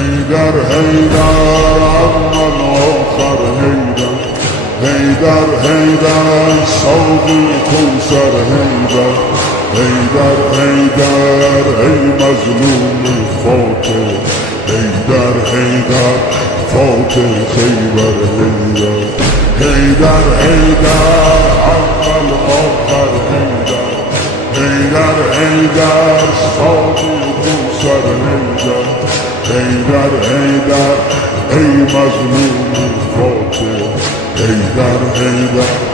حیدر حیدر اول آخر حیدر حیدر حیدر ساقی کوثر حیدر حیدر حیدر ای مظلوم فاتح حیدر حیدر فاتح خیبر حیدر حیدر حیدر اول آخر حیدر حیدر حیدر ساقی کوثر حیدر حیدر حیدر ای مظلوم فاتح حیدر حیدر